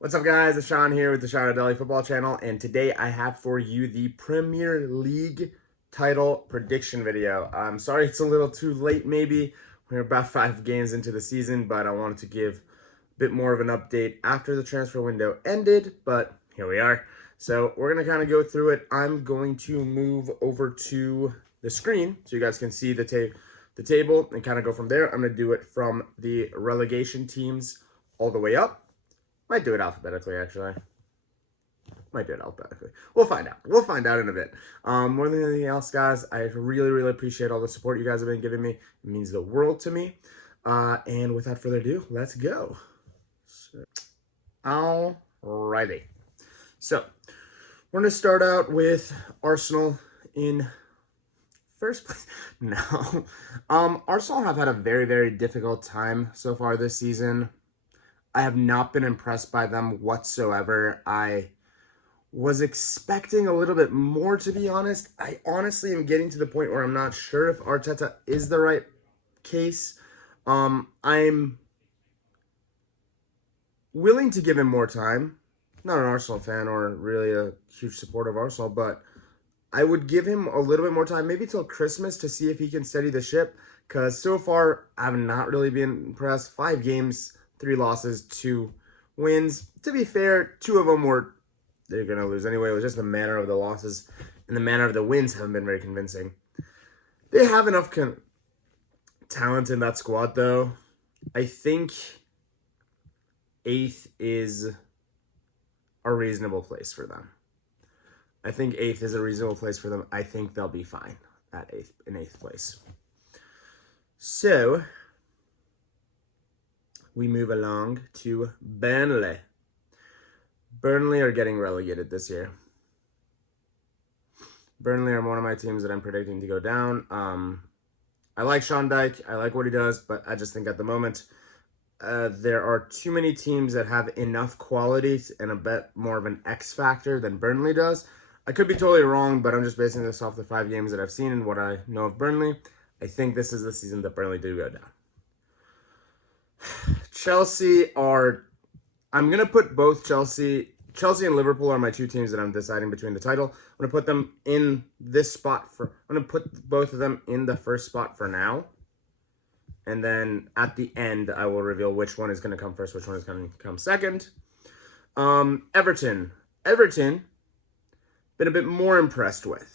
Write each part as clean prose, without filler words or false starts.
What's up, guys? It's Sean here with the Sean Adeli Football Channel, and today I have for you the Premier League title prediction video. I'm sorry it's a little too late, maybe. We're about 5 games into the season, but I wanted to give a bit more of an update after the transfer window ended, but here we are. So we're going to kind of go through it. I'm going to move over to the screen so you guys can see the table and kind of go from there. I'm going to do it from the relegation teams all the way up. Might do it alphabetically, actually. Might do it alphabetically. We'll find out. We'll find out in a bit. More than anything else, guys, I really, really appreciate all the support you guys have been giving me. It means the world to me. And without further ado, let's go. Alrighty. So, we're going to start out with Arsenal in first place. No. Arsenal have had a very, very difficult time so far this season. I have not been impressed by them whatsoever. I was expecting a little bit more, to be honest. I honestly am getting to the point where I'm not sure if Arteta is the right case. I'm willing to give him more time. Not an Arsenal fan or really a huge supporter of Arsenal, but I would give him a little bit more time, maybe till Christmas, to see if he can steady the ship. Because so far, I've not really been impressed. 5 games, 3 losses, 2 wins. To be fair, 2 of them they're going to lose anyway. It was just the manner of the losses and the manner of the wins haven't been very convincing. They have enough talent in that squad, though. I think 8th is a reasonable place for them. I think 8th is a reasonable place for them. I think they'll be fine at 8th place. So, we move along to Burnley. Burnley are getting relegated this year. Burnley are one of my teams that I'm predicting to go down. I like Sean Dyche. I like what he does, but I just think at the moment there are too many teams that have enough quality and a bit more of an X factor than Burnley does. I could be totally wrong, but I'm just basing this off the 5 games that I've seen and what I know of Burnley. I think this is the season that Burnley do go down. Chelsea are... I'm going to put both Chelsea and Liverpool are my 2 teams that I'm deciding between the title. I'm going to put them in this spot I'm going to put both of them in the first spot for now. And then at the end, I will reveal which one is going to come first, which one is going to come second. Everton, been a bit more impressed with.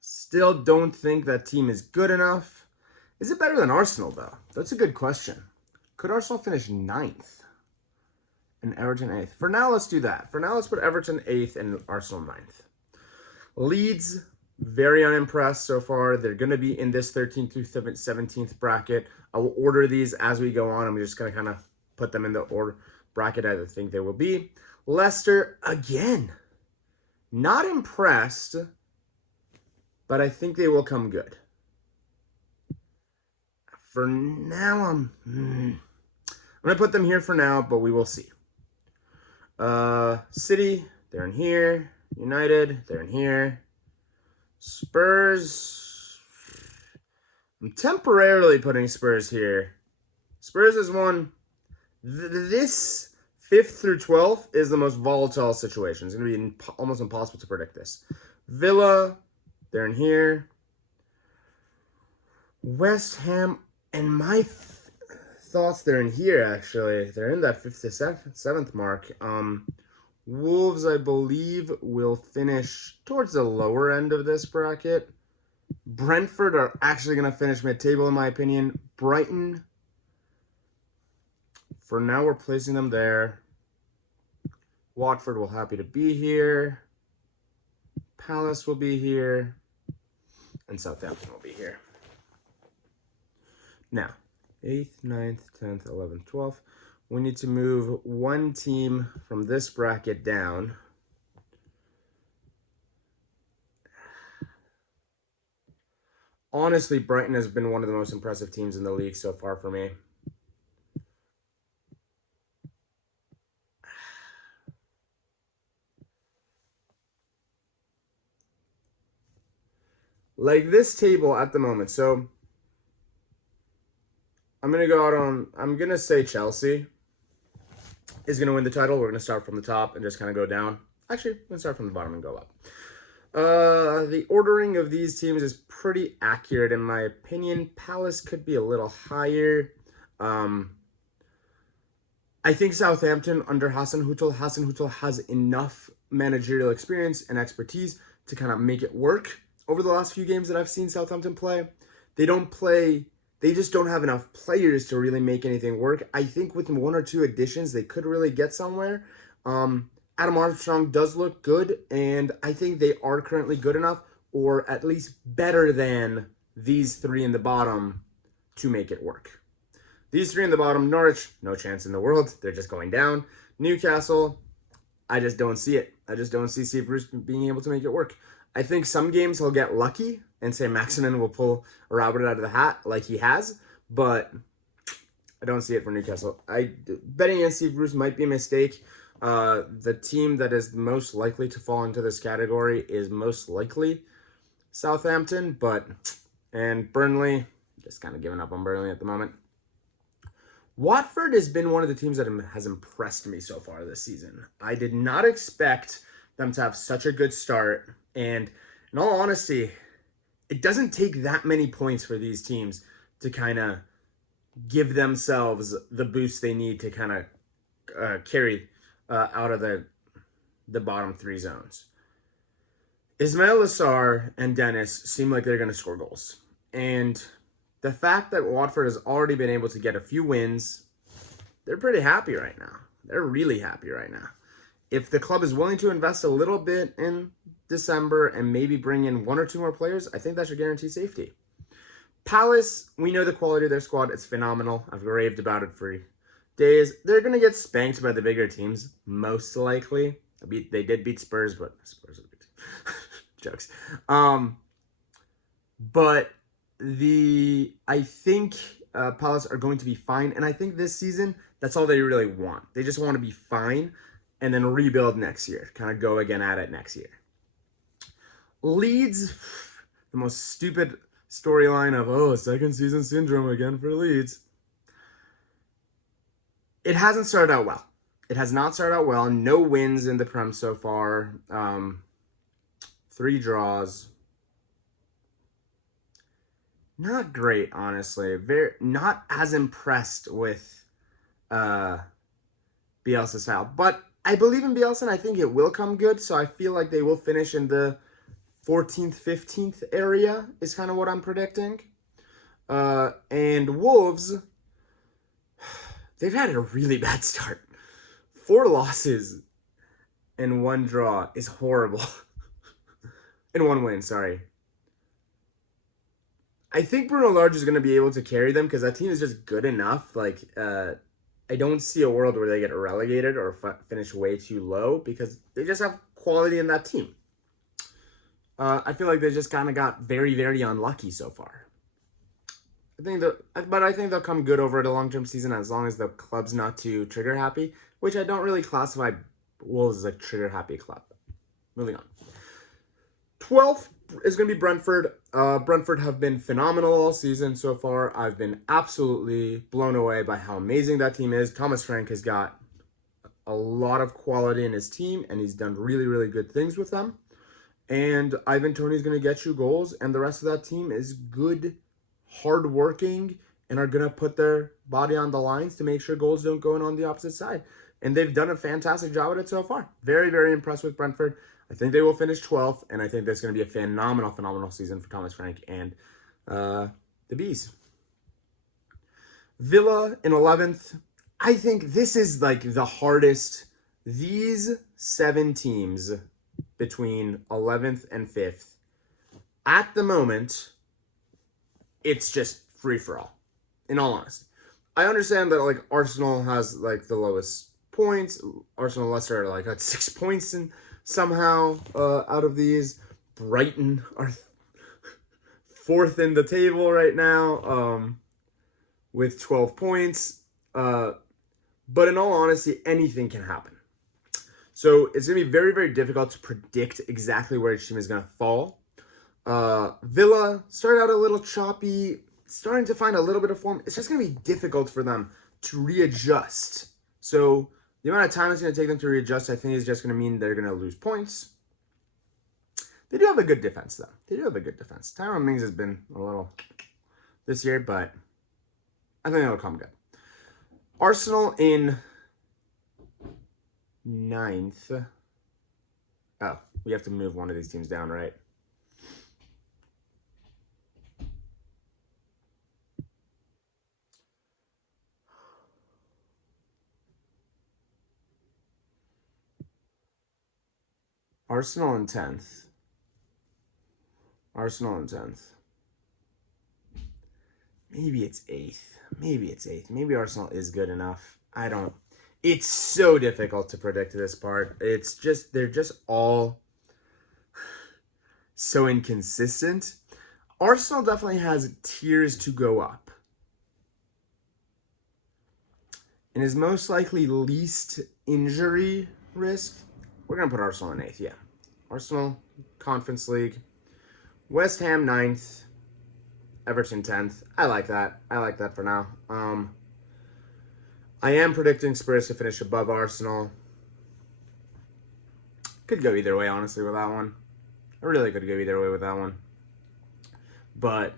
Still don't think that team is good enough. Is it better than Arsenal, though? That's a good question. Could Arsenal finish 9th and Everton 8th? For now, let's do that. For now, let's put Everton 8th and Arsenal 9th. Leeds, very unimpressed so far. They're going to be in this 13th through 17th bracket. I will order these as we go on. I'm just going to kind of put them in the order bracket I think they will be. Leicester, again, not impressed, but I think they will come good. For now, I'm going to put them here for now, but we will see. City, they're in here. United, they're in here. Spurs, I'm temporarily putting Spurs here. Spurs is one. This 5th through 12th is the most volatile situation. It's going to be almost impossible to predict this. Villa, they're in here. West Ham, and my thoughts, they're in here, actually. They're in that 5th to 7th mark. Wolves, I believe, will finish towards the lower end of this bracket. Brentford are actually going to finish mid-table, in my opinion. Brighton, for now, we're placing them there. Watford will happy to be here. Palace will be here. And Southampton will be here. Now, 8th, 9th, 10th, 11th, 12th. We need to move one team from this bracket down. Honestly, Brighton has been one of the most impressive teams in the league so far for me. Like this table at the moment. So I'm going to go out on, I'm going to say Chelsea is going to win the title. We're going to start from the top and just kind of go down. Actually, let's start from the bottom and go up. The ordering of these teams is pretty accurate in my opinion. Palace could be a little higher. I think Southampton under Hasenhüttl has enough managerial experience and expertise to kind of make it work. Over the last few games that I've seen Southampton play, they just don't have enough players to really make anything work. I think with one or two additions, they could really get somewhere. Adam Armstrong does look good, and I think they are currently good enough, or at least better than these three in the bottom, to make it work. These three in the bottom, Norwich, no chance in the world. They're just going down. Newcastle, I just don't see it. I just don't see Steve Bruce being able to make it work. I think some games he'll get lucky and say Maximin will pull a rabbit out of the hat like he has, but I don't see it for Newcastle. Betting against Steve Bruce might be a mistake. The team that is most likely to fall into this category is most likely Southampton, and Burnley, just kind of giving up on Burnley at the moment. Watford has been one of the teams that has impressed me so far this season. I did not expect them to have such a good start, and in all honesty, it doesn't take that many points for these teams to kind of give themselves the boost they need to kind of carry out of the bottom three zones. Ismail Assar and Dennis seem like they're going to score goals. And the fact that Watford has already been able to get a few wins, they're pretty happy right now. They're really happy right now. If the club is willing to invest a little bit in December and maybe bring in one or two more players, I think that should guarantee safety. Palace, we know the quality of their squad. It's phenomenal. I've raved about it for days. They're going to get spanked by the bigger teams, most likely. They did beat Spurs, but Spurs are good team. Jokes. But I think Palace are going to be fine, and I think this season, that's all they really want. They just want to be fine and then rebuild next year. Kind of go again at it next year. Leeds, the most stupid storyline of, second season syndrome again for Leeds. It hasn't started out well. It has not started out well. No wins in the Prem so far. 3 draws. Not great, honestly. Not as impressed with Bielsa's style. But I believe in Bielsa, and I think it will come good. So I feel like they will finish in the 14th, 15th area is kind of what I'm predicting. And Wolves, they've had a really bad start. 4 losses and 1 draw is horrible. And 1 win, sorry. I think Bruno Lage is going to be able to carry them because that team is just good enough. I don't see a world where they get relegated or finish way too low because they just have quality in that team. I feel like they just kind of got very, very unlucky so far. But I think they'll come good over the long-term season as long as the club's not too trigger-happy, which I don't really classify Wolves as a trigger-happy club. Moving on. 12th is going to be Brentford. Brentford have been phenomenal all season so far. I've been absolutely blown away by how amazing that team is. Thomas Frank has got a lot of quality in his team, and he's done really, really good things with them. And Ivan Toney's going to get you goals, and the rest of that team is good, hardworking, and are going to put their body on the lines to make sure goals don't go in on the opposite side. And they've done a fantastic job at it so far. Very, very impressed with Brentford. I think they will finish 12th, and I think that's going to be a phenomenal, phenomenal season for Thomas Frank and the Bees. Villa in 11th. I think this is like the hardest. These 7 teams between 11th and 5th, at the moment, it's just free-for-all, in all honesty. I understand that Arsenal has the lowest points. Arsenal and Leicester are at 6 points and somehow out of these. Brighton are 4th in the table right now with 12 points. But in all honesty, anything can happen. So it's going to be very, very difficult to predict exactly where each team is going to fall. Villa started out a little choppy. starting to find a little bit of form. It's just going to be difficult for them to readjust. So the amount of time it's going to take them to readjust, I think, is just going to mean they're going to lose points. They do have a good defense, though. They do have a good defense. Tyrone Mings has been a little this year, but I think it'll come good. Arsenal in 9th. Oh, we have to move one of these teams down, right? Arsenal in 10th. Arsenal in 10th. Maybe it's 8th. Maybe it's 8th. Maybe Arsenal is good enough. I don't. It's so difficult to predict this part. It's just, they're just all so inconsistent. Arsenal definitely has tiers to go up. And is most likely least injury risk. We're going to put Arsenal in 8th, yeah. Arsenal, Conference League. West Ham 9th. Everton 10th. I like that. I like that for now. I am predicting Spurs to finish above Arsenal. Could go either way, honestly, with that one. I really could go either way with that one. But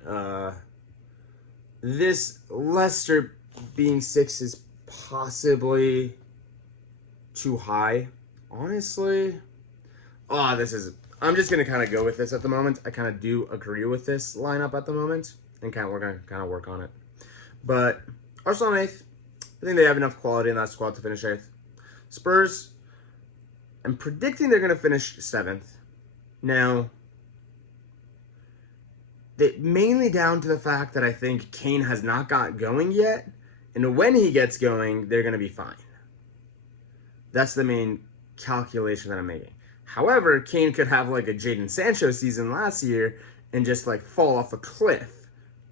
this Leicester being 6 is possibly too high. Honestly, I'm just going to kind of go with this at the moment. I kind of do agree with this lineup at the moment, and we're going to kind of work on it. But Arsenal in 8th. I think they have enough quality in that squad to finish 8th. Spurs, I'm predicting they're going to finish 7th. Now, mainly down to the fact that I think Kane has not got going yet, and when he gets going, they're going to be fine. That's the main calculation that I'm making. However, Kane could have like a Jadon Sancho season last year and just like fall off a cliff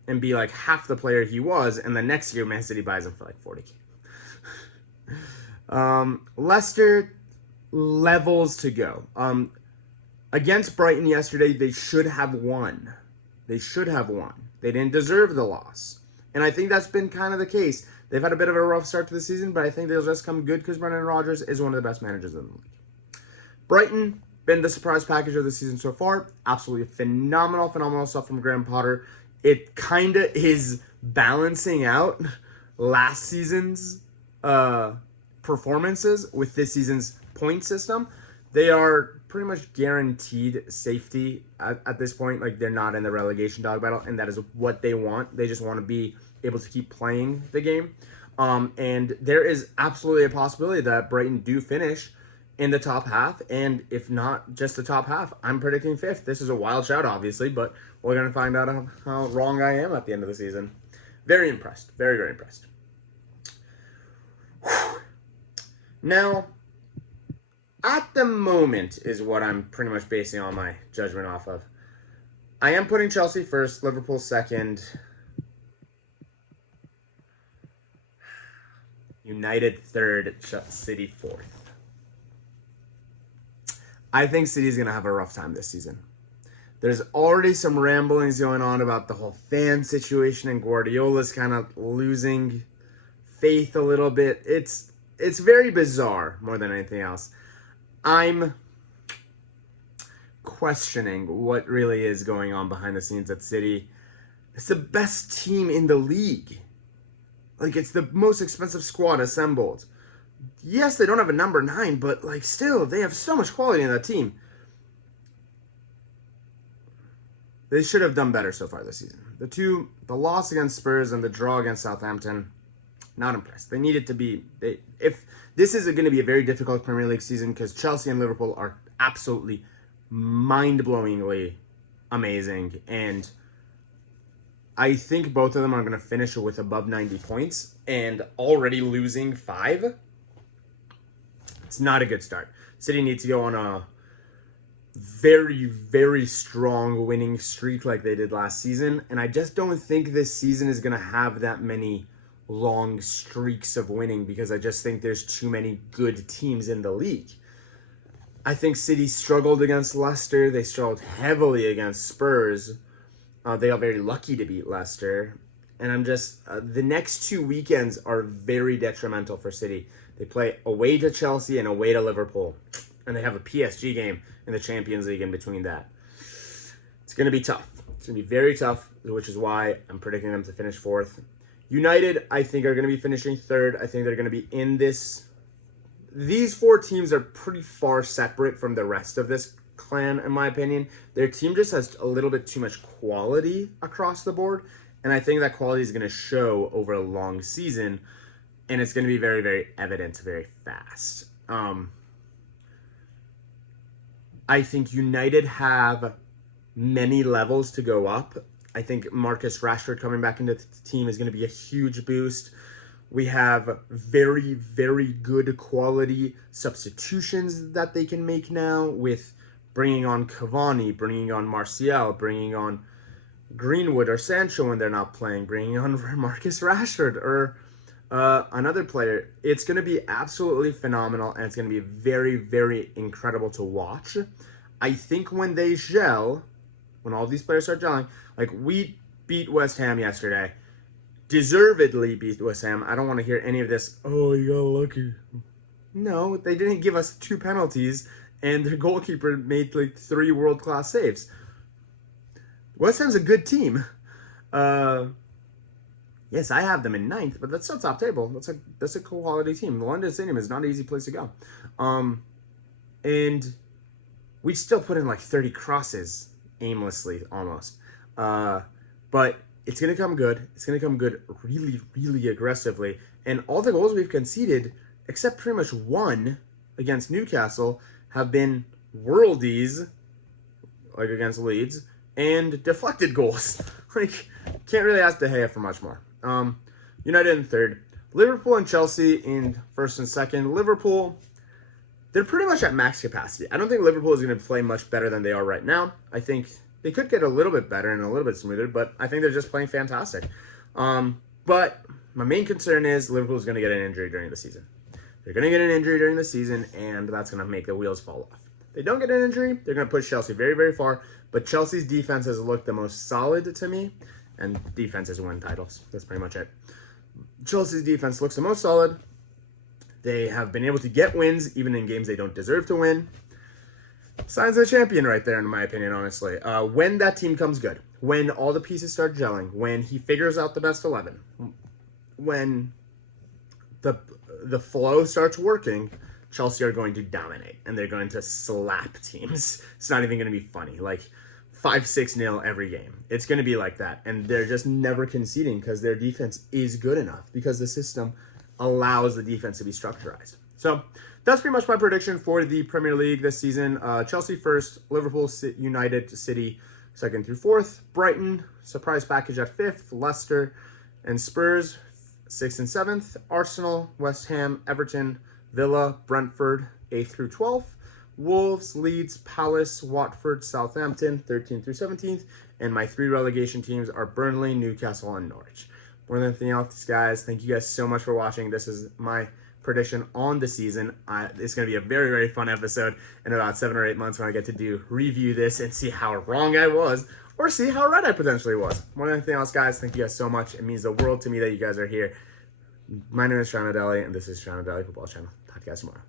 and be like half the player he was, and the next year Man City buys him for like 40K. Leicester, levels to go. Against Brighton yesterday, they should have won. They should have won. They didn't deserve the loss. And I think that's been kind of the case. They've had a bit of a rough start to the season, but I think they'll just come good because Brendan Rodgers is one of the best managers in the league. Brighton, been the surprise package of the season so far. Absolutely phenomenal stuff from Graham Potter. It kind of is balancing out last season's performances with this season's point system. They are pretty much guaranteed safety at this point. Like, they're not in the relegation dog battle, and that is what they want. They just want to be able to keep playing the game. And there is absolutely a possibility that Brighton do finish in the top half, and if not just the top half, I'm predicting 5th. This is a wild shout, obviously, but we're going to find out how wrong I am at the end of the season. Very impressed. Very, very impressed. Now, at the moment is what I'm pretty much basing all my judgment off of. I am putting Chelsea first, Liverpool second, United third, City fourth. I think City's going to have a rough time this season. There's already some ramblings going on about the whole fan situation, and Guardiola's kind of losing faith a little bit. It's very bizarre more than anything else. I'm questioning what really is going on behind the scenes at City. It's the best team in the league. Like, it's the most expensive squad assembled. Yes, they don't have a number 9, but like still, they have so much quality in that team. They should have done better so far this season. The loss against Spurs and the draw against Southampton, not impressed. They needed to be. If this is going to be a very difficult Premier League season, because Chelsea and Liverpool are absolutely mind-blowingly amazing, and I think both of them are going to finish with above 90 points, and already losing 5. It's not a good start. City needs to go on a very, very strong winning streak like they did last season. And I just don't think this season is going to have that many long streaks of winning, because I just think there's too many good teams in the league. I think City struggled against Leicester. They struggled heavily against Spurs. They got very lucky to beat Leicester. And I'm just, the next 2 weekends are very detrimental for City. They play away to Chelsea and away to Liverpool. And they have a PSG game in the Champions League in between that. It's going to be tough. It's going to be very tough, which is why I'm predicting them to finish 4th. United, I think, are going to be finishing 3rd. I think they're going to be in this. These 4 teams are pretty far separate from the rest of this clan, in my opinion. Their team just has a little bit too much quality across the board. And I think that quality is going to show over a long season. And it's going to be very, very evident very fast. I think United have many levels to go up. I think Marcus Rashford coming back into the team is going to be a huge boost. We have very, very good quality substitutions that they can make now with bringing on Cavani, bringing on Martial, bringing on Greenwood or Sancho when they're not playing, bringing on Marcus Rashford or another player. It's going to be absolutely phenomenal, and it's going to be very, very incredible to watch. I think when they gel, when all these players start gelling, like we beat West Ham yesterday, deservedly beat West Ham. I don't want to hear any of this, oh, you got lucky. No, they didn't give us 2 penalties, and their goalkeeper made like 3 world-class saves. West Ham's a good team. Yes, I have them in 9th, but that's still top table. That's a quality team. The London Stadium is not an easy place to go. And we still put in like 30 crosses aimlessly almost. But it's going to come good. It's going to come good really, really aggressively. And all the goals we've conceded, except pretty much 1 against Newcastle, have been worldies, like against Leeds, and deflected goals. Like, can't really ask De Gea for much more. United in 3rd. Liverpool and Chelsea in 1st and 2nd. Liverpool, they're pretty much at max capacity. I don't think Liverpool is going to play much better than they are right now. I think they could get a little bit better and a little bit smoother, but I think they're just playing fantastic. But my main concern is Liverpool is going to get an injury during the season. They're going to get an injury during the season, and that's going to make the wheels fall off. If they don't get an injury, they're going to push Chelsea very, very far. But Chelsea's defense has looked the most solid to me, and defenses win titles. That's pretty much it. Chelsea's defense looks the most solid. They have been able to get wins, even in games they don't deserve to win. Signs of a champion right there, in my opinion, honestly. When that team comes good, when all the pieces start gelling, when he figures out the best 11, when the flow starts working, Chelsea are going to dominate, and they're going to slap teams. It's not even going to be funny. Like 5-6-0 every game. It's going to be like that, and they're just never conceding because their defense is good enough, because the system allows the defense to be structurized. So that's pretty much my prediction for the Premier League this season. Chelsea 1st, Liverpool, United, City 2nd through 4th, Brighton, surprise package at 5th, Leicester and Spurs 6th and 7th, Arsenal, West Ham, Everton, Villa, Brentford 8th through 12th, Wolves, Leeds, Palace, Watford, Southampton 13th through 17th, and my 3 relegation teams are Burnley, Newcastle, and Norwich. More than anything else, guys, thank you guys so much for watching. This is my prediction on the season. It's going to be a very, very fun episode in about 7 or 8 months when I get to review this and see how wrong I was, or see how right I potentially was. More than anything else, guys, thank you guys so much. It means the world to me that you guys are here. My name is Sean Adeli, and this is Sean Adeli Football Channel. Talk to you guys tomorrow.